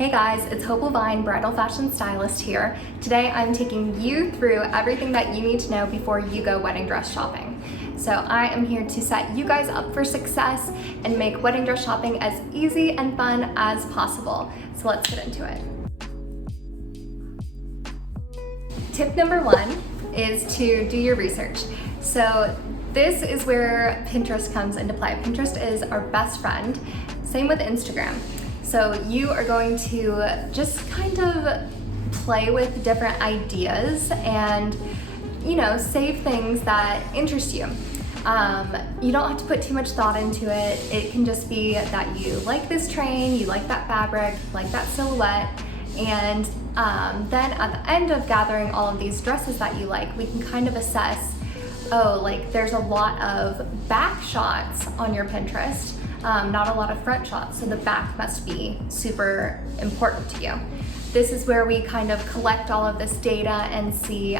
Hey guys, it's Hope Levine, bridal fashion stylist here. Today I'm taking you through everything that you need to know before you go wedding dress shopping. So I am here to set you guys up for success and make wedding dress shopping as easy and fun as possible. So let's get into it. Tip number one is to do your research. So this is where Pinterest comes into play. Pinterest is our best friend. Same with Instagram. So you are going to just kind of play with different ideas and, save things that interest you. You don't have to put too much thought into it. It can just be that you like this train, you like that fabric, you like that silhouette, and then at the end of gathering all of these dresses that you like, we can kind of assess, there's a lot of back shots on your Pinterest, not a lot of front shots, so the back must be super important to you. This is where we kind of collect all of this data and see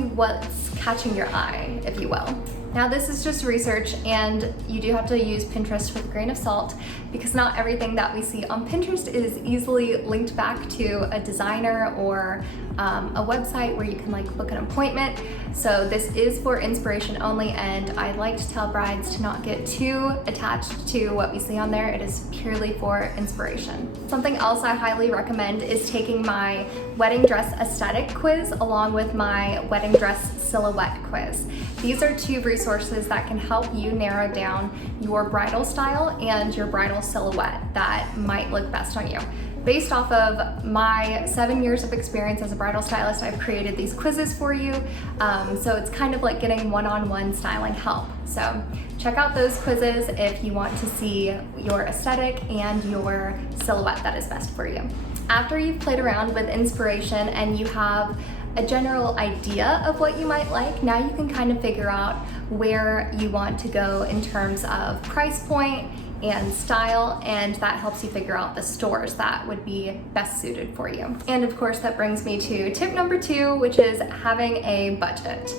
what's catching your eye, if you will. Now this is just research, and you do have to use Pinterest with a grain of salt because not everything that we see on Pinterest is easily linked back to a designer or a website where you can book an appointment. So this is for inspiration only, and I like to tell brides to not get too attached to what we see on there. It is purely for inspiration. Something else I highly recommend is taking my wedding dress aesthetic quiz along with my wedding dress silhouette quiz. These are two resources that can help you narrow down your bridal style and your bridal silhouette that might look best on you. Based off of my 7 years of experience as a bridal stylist, I've created these quizzes for you. So it's kind of like getting one-on-one styling help. So check out those quizzes if you want to see your aesthetic and your silhouette that is best for you. After you've played around with inspiration and you have a general idea of what you might like, now you can kind of figure out where you want to go in terms of price point and style, and that helps you figure out the stores that would be best suited for you. And of course, that brings me to tip number two, which is having a budget.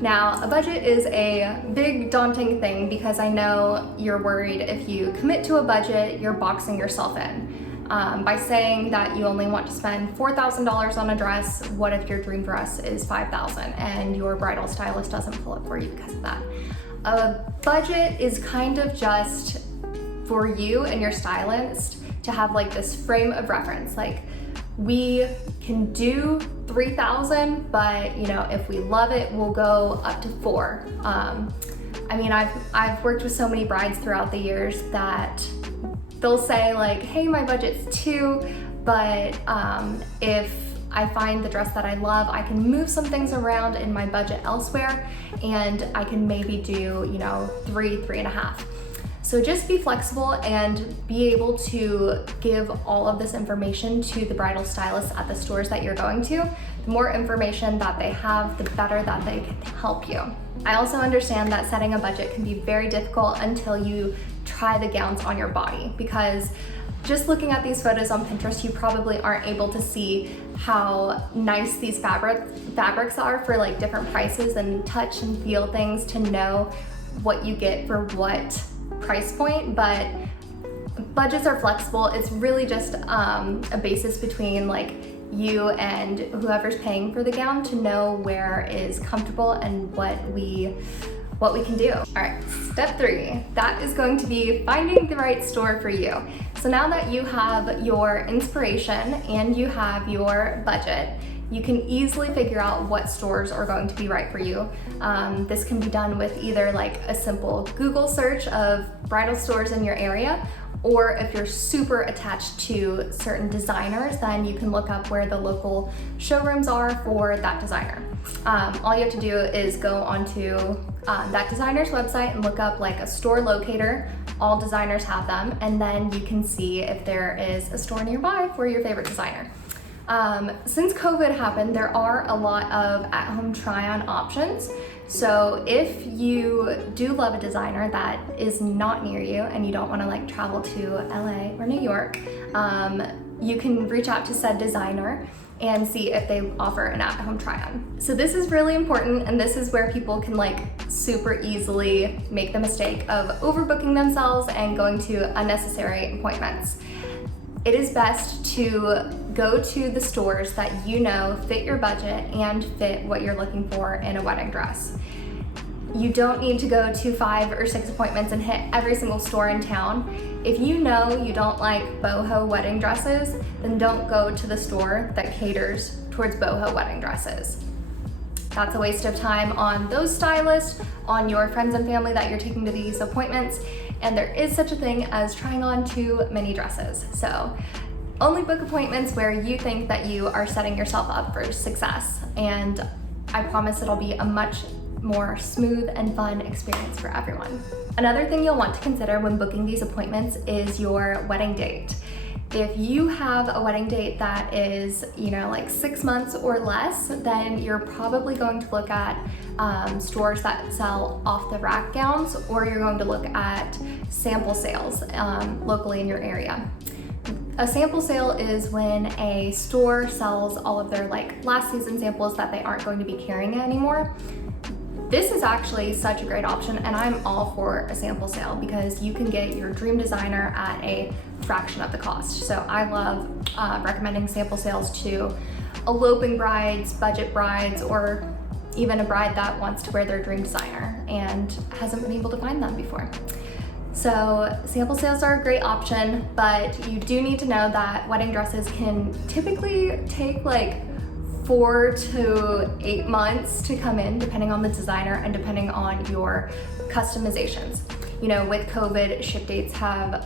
Now, a budget is a big, daunting thing because I know you're worried if you commit to a budget, you're boxing yourself in. By saying that you only want to spend $4,000 on a dress, what if your dream dress is $5,000 and your bridal stylist doesn't pull it for you because of that? A budget is kind of just for you and your stylist to have this frame of reference. We can do $3,000, but if we love it, we'll go up to $4,000. I've worked with so many brides throughout the years that they'll say hey, my budget's $2,000, but if I find the dress that I love, I can move some things around in my budget elsewhere, and I can maybe do $3,500. So just be flexible and be able to give all of this information to the bridal stylists at the stores that you're going to. The more information that they have, the better that they can help you. I also understand that setting a budget can be very difficult until you try the gowns on your body, because just looking at these photos on Pinterest, you probably aren't able to see how nice these fabrics are for different prices, and touch and feel things to know what you get for what price point. But budgets are flexible. It's really just a basis between you and whoever's paying for the gown to know where is comfortable and what we can do. All right, step 3, that is going to be finding the right store for you. So now that you have your inspiration and you have your budget, you can easily figure out what stores are going to be right for you. This can be done with either a simple Google search of bridal stores in your area, or if you're super attached to certain designers, then you can look up where the local showrooms are for that designer. All you have to do is go onto that designer's website and look up a store locator. All designers have them, and then you can see if there is a store nearby for your favorite designer. Since COVID happened, there are a lot of at-home try-on options. So if you do love a designer that is not near you and you don't want to travel to LA or New York, you can reach out to said designer and see if they offer an at-home try-on. So this is really important, and this is where people can super easily make the mistake of overbooking themselves and going to unnecessary appointments. it is best to go to the stores that you know fit your budget and fit what you're looking for in a wedding dress. You don't need to go to 5 or 6 appointments and hit every single store in town. If you know you don't like boho wedding dresses, then don't go to the store that caters towards boho wedding dresses. That's a waste of time on those stylists, on your friends and family that you're taking to these appointments, and there is such a thing as trying on too many dresses. So only book appointments where you think that you are setting yourself up for success, and I promise it'll be a much more smooth and fun experience for everyone. Another thing you'll want to consider when booking these appointments is your wedding date. If you have a wedding date that is, like 6 months or less, then you're probably going to look at stores that sell off the rack gowns, or you're going to look at sample sales locally in your area. A sample sale is when a store sells all of their last season samples that they aren't going to be carrying anymore. This is actually such a great option, and I'm all for a sample sale because you can get your dream designer at a fraction of the cost. So I love recommending sample sales to eloping brides, budget brides, or even a bride that wants to wear their dream designer and hasn't been able to find them before. So sample sales are a great option, but you do need to know that wedding dresses can typically take 4 to 8 months to come in, depending on the designer and depending on your customizations. With COVID, ship dates have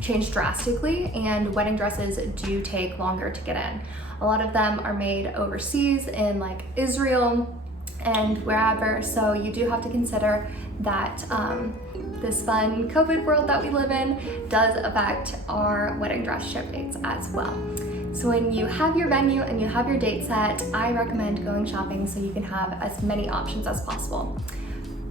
changed drastically, and wedding dresses do take longer to get in. A lot of them are made overseas in Israel and wherever, so you do have to consider that this fun COVID world that we live in does affect our wedding dress ship dates as well. So when you have your venue and you have your date set, I recommend going shopping so you can have as many options as possible.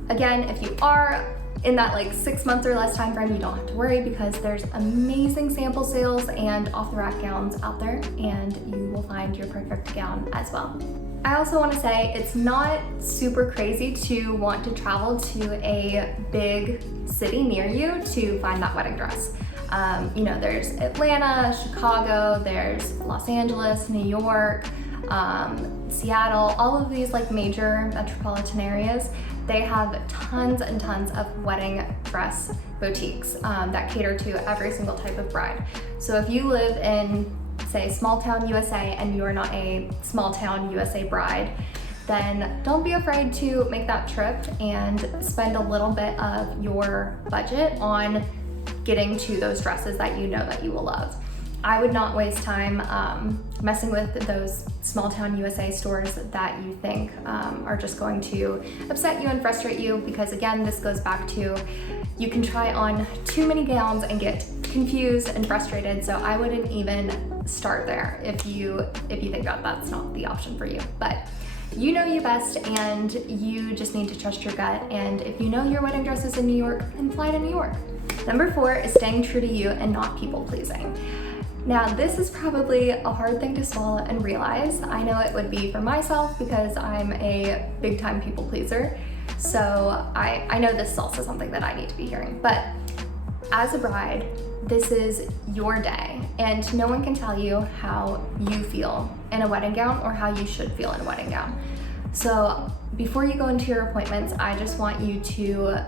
Again, if you are in that 6 months or less time frame, you don't have to worry because there's amazing sample sales and off-the-rack gowns out there, and you will find your perfect gown as well. I also want to say it's not super crazy to want to travel to a big city near you to find that wedding dress. There's Atlanta, Chicago, there's Los Angeles, New York, Seattle, all of these major metropolitan areas. They have tons and tons of wedding dress boutiques that cater to every single type of bride. So if you live in, say, small town USA and you're not a small town USA bride, then don't be afraid to make that trip and spend a little bit of your budget on getting to those dresses that you know that you will love. I would not waste time messing with those small town USA stores that you think are just going to upset you and frustrate you, because again, this goes back to you can try on too many gowns and get confused and frustrated. So I wouldn't even start there if you think that that's not the option for you. But you know you best, and you just need to trust your gut. And if you know your wedding dress is in New York, then fly to New York. Number 4 is staying true to you and not people pleasing. Now, this is probably a hard thing to swallow and realize. I know it would be for myself because I'm a big time people pleaser. So I know this is also something that I need to be hearing. But as a bride, this is your day, and no one can tell you how you feel in a wedding gown or how you should feel in a wedding gown. So before you go into your appointments, I just want you to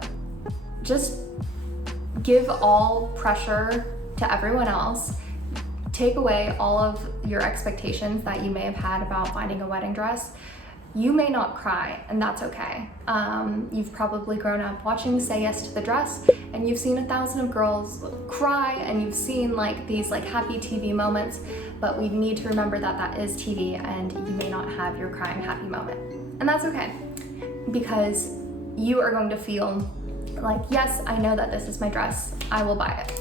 just give all pressure to everyone else. Take away all of your expectations that you may have had about finding a wedding dress. You may not cry, and that's okay. You've probably grown up watching Say Yes to the Dress, and you've seen 1,000 of girls cry, and you've seen these happy TV moments, but we need to remember that that is TV, and you may not have your crying happy moment. And that's okay, because you are going to feel yes, I know that this is my dress, I will buy it.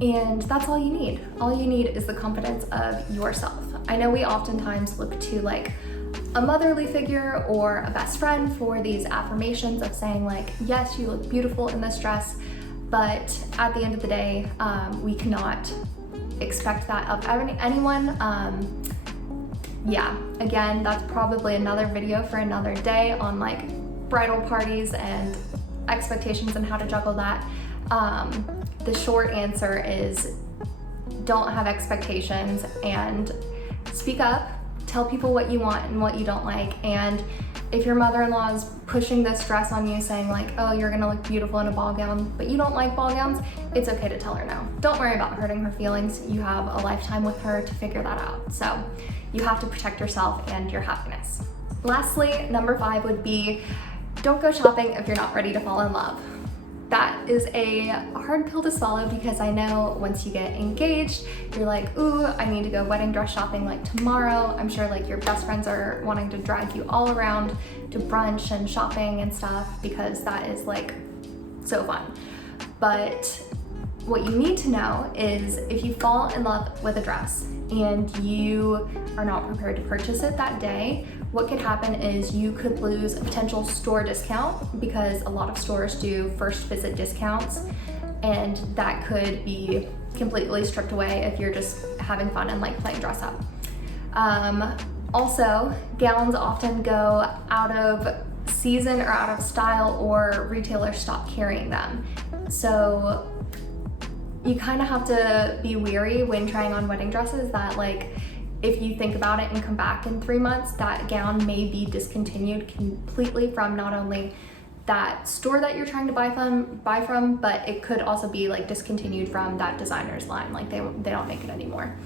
And that's all you need. All you need is the confidence of yourself. I know we oftentimes look to a motherly figure or a best friend for these affirmations of saying yes, you look beautiful in this dress, but at the end of the day, we cannot expect that of anyone. Yeah, again, that's probably another video for another day on bridal parties and expectations and how to juggle that. The short answer is don't have expectations and speak up. Tell people what you want and what you don't like. And if your mother-in-law is pushing this dress on you, saying like, oh, you're gonna look beautiful in a ball gown, but you don't like ball gowns, it's okay to tell her no. Don't worry about hurting her feelings. You have a lifetime with her to figure that out. So you have to protect yourself and your happiness. Lastly, number 5 would be, don't go shopping if you're not ready to fall in love. That is a hard pill to swallow because I know once you get engaged, you're like, ooh, I need to go wedding dress shopping like tomorrow. I'm sure like your best friends are wanting to drag you all around to brunch and shopping and stuff because that is like so fun. But what you need to know is if you fall in love with a dress and you are not prepared to purchase it that day, what could happen is you could lose a potential store discount because a lot of stores do first visit discounts, and that could be completely stripped away if you're just having fun and like playing dress up. Also, gowns often go out of season or out of style, or retailers stop carrying them. So you kind of have to be wary when trying on wedding dresses that like, if you think about it and come back in 3 months, that gown may be discontinued completely from not only that store that you're trying to buy from, but it could also be like discontinued from that designer's line, like they don't make it anymore.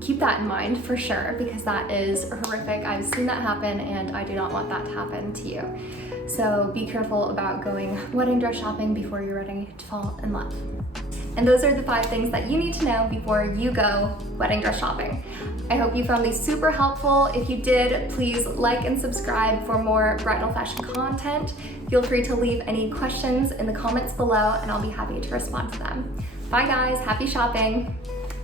Keep that in mind for sure, because that is horrific. I've seen that happen and I do not want that to happen to you. So be careful about going wedding dress shopping before you're ready to fall in love. And those are the 5 things that you need to know before you go wedding dress shopping. I hope you found these super helpful. If you did, please like and subscribe for more bridal fashion content. Feel free to leave any questions in the comments below and I'll be happy to respond to them. Bye guys, happy shopping.